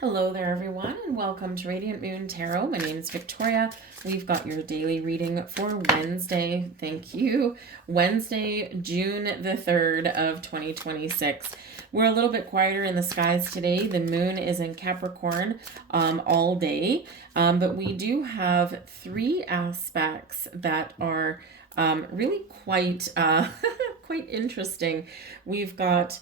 Hello there, everyone, and welcome to Radiant Moon Tarot. My name is Victoria. We've got your daily reading for Wednesday. Thank you. Wednesday, June the 3rd of 2026. We're a little bit quieter in the skies today. The moon is in Capricorn all day, but we do have three aspects that are really quite quite interesting. We've got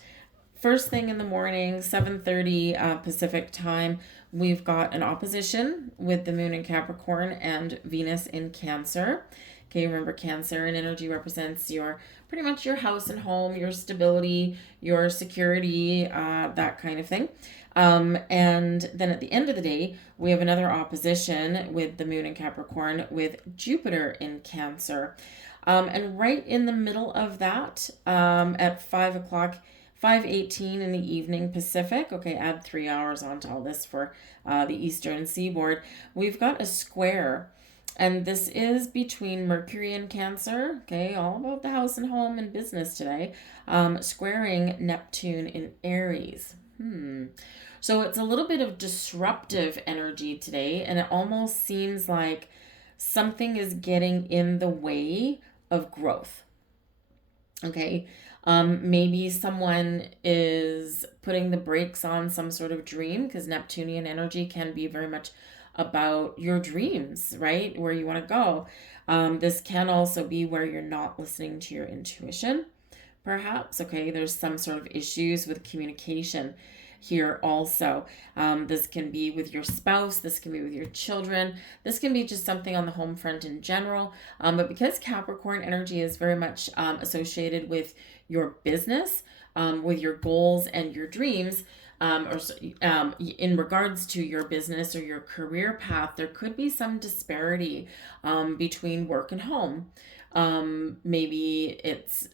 first thing in the morning, 7:30 Pacific time, we've got an opposition with the moon in Capricorn and Venus in Cancer. Okay, remember Cancer and energy represents your pretty much your house and home, your stability, your security, that kind of thing. And then at the end of the day, we have another opposition with the moon in Capricorn with Jupiter in Cancer. And right in the middle of that, at 5 o'clock, 5:18 in the evening Pacific. Okay, add 3 hours onto all this for the Eastern Seaboard. We've got a square, and this is between Mercury and Cancer. Okay, all about the house and home and business today. Squaring Neptune in Aries. So it's a little bit of disruptive energy today, and it almost seems like something is getting in the way of growth. Okay, maybe someone is putting the brakes on some sort of dream because Neptunian energy can be very much about your dreams, right? Where you want to go. This can also be where you're not listening to your intuition, perhaps. Okay, there's some sort of issues with communication here also. This can be with your spouse, this can be with your children, this can be just something on the home front in general. But because Capricorn energy is very much associated with your business, with your goals and your dreams, in regards to your business or your career path, there could be some disparity between work and home. Maybe it's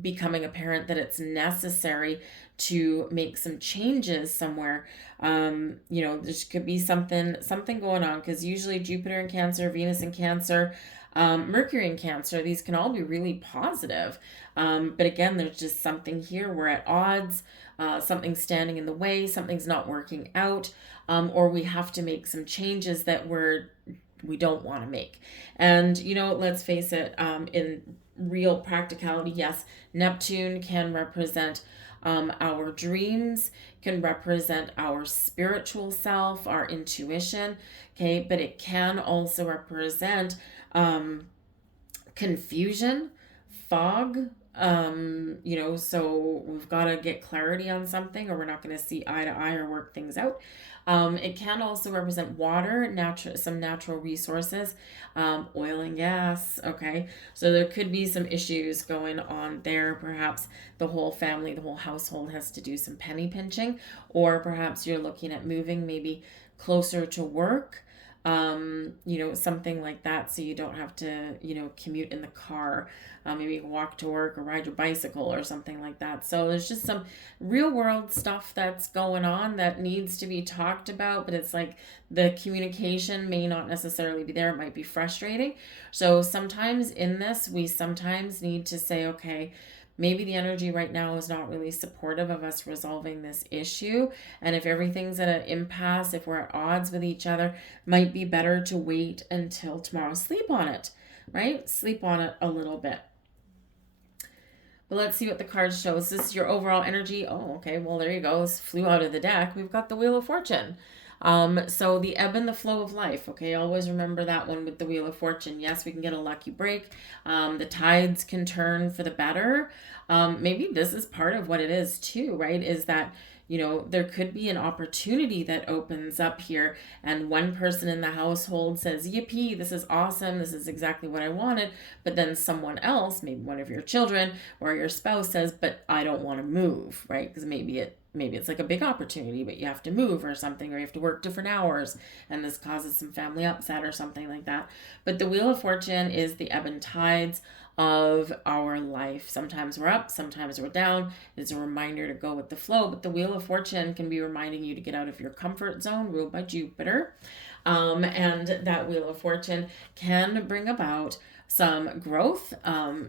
becoming apparent that it's necessary to make some changes somewhere. There could be something going on because usually Jupiter in Cancer, Venus in Cancer, Mercury in Cancer, these can all be really positive. But again, there's just something here. We're at odds. Something's standing in the way. Something's not working out. Or we have to make some changes that we don't want to make. And, let's face it, in real practicality, yes, Neptune can represent our dreams, can represent our spiritual self, our intuition, okay, but it can also represent confusion, fog. So we've got to get clarity on something, or we're not going to see eye to eye or work things out. It can also represent water, some natural resources, oil and gas. Okay, so there could be some issues going on there. Perhaps the whole family, the whole household has to do some penny pinching, or perhaps you're looking at moving maybe closer to work. Something like that, so you don't have to, commute in the car. Maybe you can walk to work or ride your bicycle or something like that. So there's just some real world stuff that's going on that needs to be talked about, but it's like the communication may not necessarily be there. It might be frustrating. So sometimes in this, we sometimes need to say, okay, maybe the energy right now is not really supportive of us resolving this issue. And if everything's at an impasse, if we're at odds with each other, might be better to wait until tomorrow. Sleep on it, right? Sleep on it a little bit. But let's see what the card shows. This is your overall energy. Oh, okay. Well, there you go. This flew out of the deck. We've got the Wheel of Fortune. So the ebb and the flow of life. Okay, always remember that one with the Wheel of Fortune. Yes, we can get a lucky break. The tides can turn for the better. Maybe this is part of what it is too, right? Is that there could be an opportunity that opens up here, and one person in the household says, yippee, this is awesome, this is exactly what I wanted, but then someone else, maybe one of your children or your spouse, says, but I don't want to move, right? Because maybe it's like a big opportunity, but you have to move or something, or you have to work different hours, and this causes some family upset or something like that. But the Wheel of Fortune is the ebb and tides of our life. Sometimes we're up, sometimes we're down. It's a reminder to go with the flow, but the Wheel of Fortune can be reminding you to get out of your comfort zone, ruled by Jupiter. And that Wheel of Fortune can bring about some growth,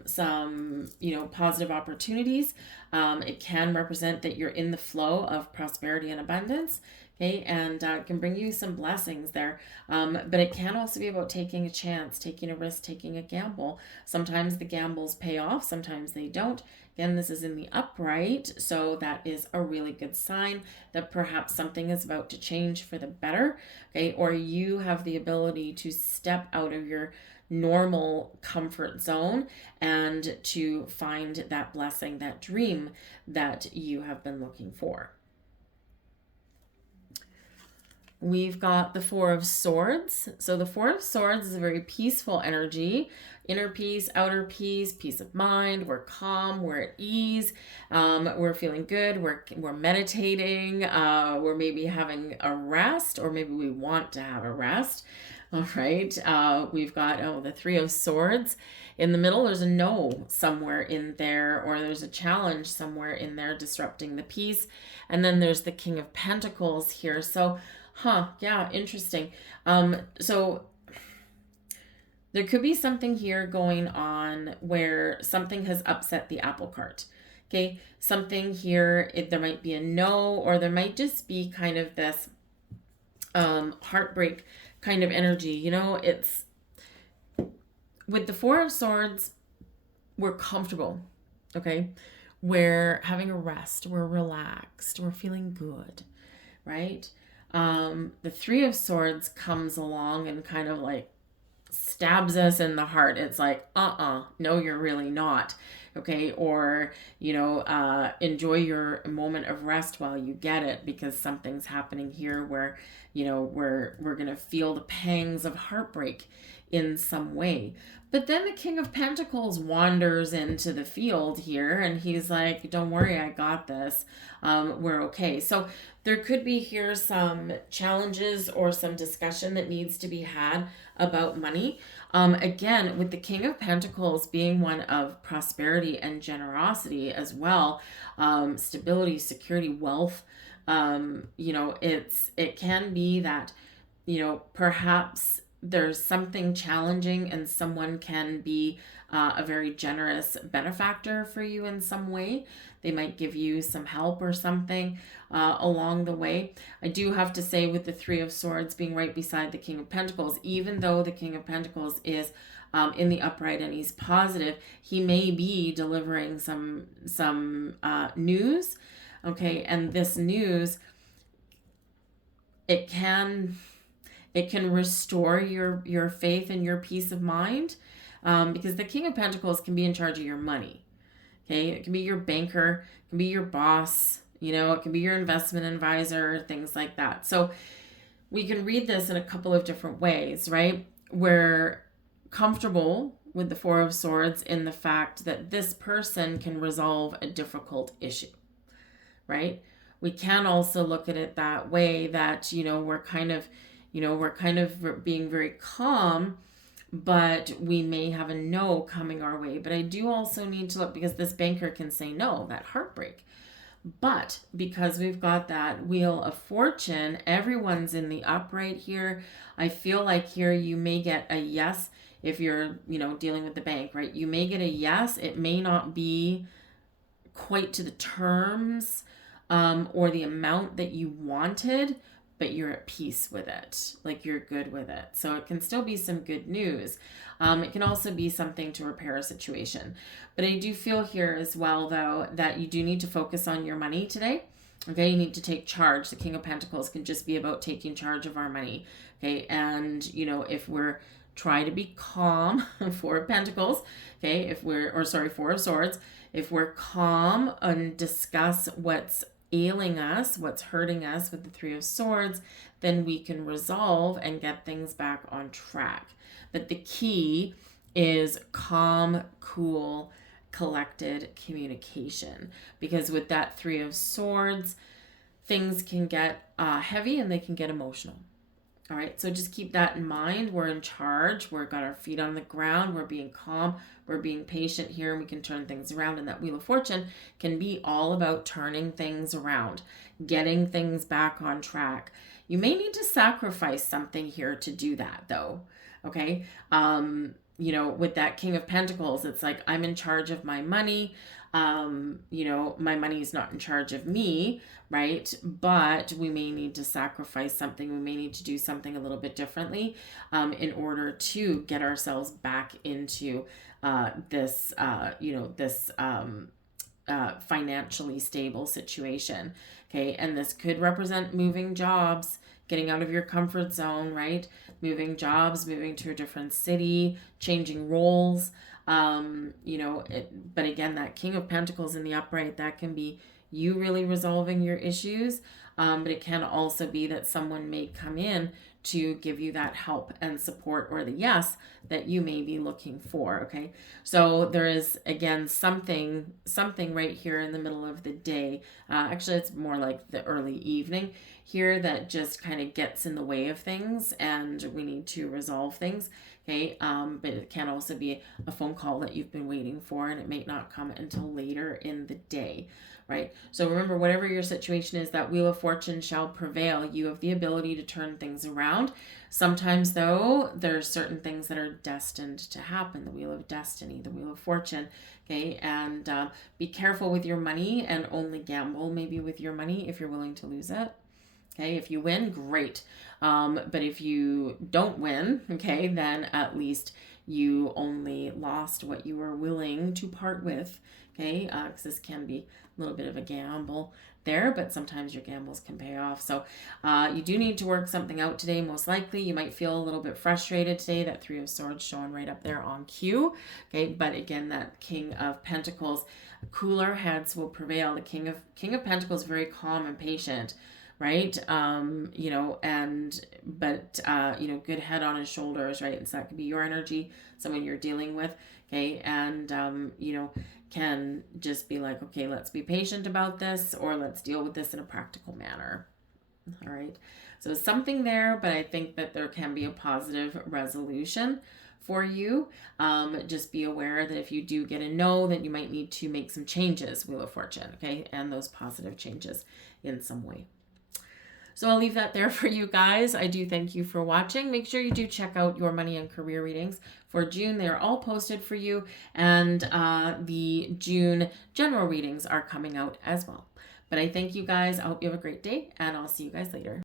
some positive opportunities. It can represent that you're in the flow of prosperity and abundance. Okay, and can bring you some blessings there. But it can also be about taking a chance, taking a risk, taking a gamble. Sometimes the gambles pay off, sometimes they don't. Again, this is in the upright, so that is a really good sign that perhaps something is about to change for the better, okay? Or you have the ability to step out of your normal comfort zone and to find that blessing, that dream that you have been looking for. We've got the Four of Swords. So the Four of Swords is a very peaceful energy. Inner peace, outer peace, peace of mind. We're calm, we're at ease, we're feeling good, we're meditating, we're maybe having a rest, or maybe we want to have a rest. All right, we've got, the Three of Swords. In the middle, there's a no somewhere in there, or there's a challenge somewhere in there disrupting the peace. And then there's the King of Pentacles here. So, yeah, interesting. So there could be something here going on where something has upset the apple cart. Okay, something here, there might be a no, or there might just be kind of this heartbreak kind of energy. You know, it's with the Four of Swords, we're comfortable, okay? We're having a rest, we're relaxed, we're feeling good, right? The Three of Swords comes along and kind of like stabs us in the heart. It's like, no, you're really not. Okay. Or, enjoy your moment of rest while you get it, because something's happening here where, we're going to feel the pangs of heartbreak in some way. But then the King of Pentacles wanders into the field here and he's like, don't worry, I got this. We're okay. So there could be here some challenges or some discussion that needs to be had about money. Again, with the King of Pentacles being one of prosperity and generosity as well, stability, security, wealth, it can be that, perhaps there's something challenging and someone can be a very generous benefactor for you in some way. They might give you some help or something along the way. I do have to say, with the Three of Swords being right beside the King of Pentacles, even though the King of Pentacles is in the upright and he's positive, he may be delivering some news. Okay, and this news, it can restore your faith and your peace of mind, because the King of Pentacles can be in charge of your money. Okay, it can be your banker, it can be your boss, it can be your investment advisor, things like that. So we can read this in a couple of different ways, right? We're comfortable with the Four of Swords in the fact that this person can resolve a difficult issue, right? We can also look at it that way, that, we're kind of being very calm, but we may have a no coming our way. But I do also need to look, because this banker can say no, that heartbreak. But because we've got that Wheel of Fortune, everyone's in the upright here. I feel like here you may get a yes if you're, dealing with the bank, right? You may get a yes. It may not be quite to the terms or the amount that you wanted, but you're at peace with it, like you're good with it. So it can still be some good news. It can also be something to repair a situation. But I do feel here as well, though, that you do need to focus on your money today. Okay, you need to take charge. The King of Pentacles can just be about taking charge of our money. Okay, and, if we're try to be calm, Four of Pentacles, okay, Four of Swords, if we're calm and discuss what's ailing us, what's hurting us with the Three of Swords, then we can resolve and get things back on track. But the key is calm, cool, collected communication, because with that Three of Swords, things can get heavy and they can get emotional. All right, so just keep that in mind. We're in charge. We've got our feet on the ground. We're being calm. We're being patient here, and we can turn things around. And that Wheel of Fortune can be all about turning things around, getting things back on track. You may need to sacrifice something here to do that, though. Okay, with that King of Pentacles, it's like, I'm in charge of my money. My money is not in charge of me, right? But we may need to sacrifice something. We may need to do something a little bit differently in order to get ourselves back into this financially stable situation. Okay. And this could represent moving jobs, getting out of your comfort zone, right? Moving jobs, moving to a different city, changing roles. But again, that King of Pentacles in the upright, that can be you really resolving your issues. But it can also be that someone may come in to give you that help and support or the yes that you may be looking for. Okay. So there is again something right here in the middle of the day. Actually, it's more like the early evening here that just kind of gets in the way of things, and we need to resolve things. Okay. But it can also be a phone call that you've been waiting for, and it may not come until later in the day. Right. So remember, whatever your situation is, that Wheel of Fortune shall prevail. You have the ability to turn things around. Sometimes, though, there's certain things that are destined to happen. The Wheel of Destiny, the Wheel of Fortune. Okay. And be careful with your money, and only gamble maybe with your money if you're willing to lose it. Okay. If you win, great. But if you don't win, okay, then at least you only lost what you were willing to part with. Okay. Because this can be a little bit of a gamble there, but sometimes your gambles can pay off. So you do need to work something out today. Most likely you might feel a little bit frustrated today. That Three of Swords showing right up there on cue. Okay. But again, that King of Pentacles, cooler heads will prevail. The King of Pentacles, very calm and patient, right? Good head on his shoulders, right? And so that could be your energy, someone you're dealing with, okay? And, can just be like, okay, let's be patient about this, or let's deal with this in a practical manner. All right. So something there, but I think that there can be a positive resolution for you. Just be aware that if you do get a no, then you might need to make some changes, Wheel of Fortune, okay? And those positive changes in some way. So I'll leave that there for you guys. I do thank you for watching. Make sure you do check out your money and career readings for June. They are all posted for you. And the June general readings are coming out as well. But I thank you guys. I hope you have a great day, and I'll see you guys later.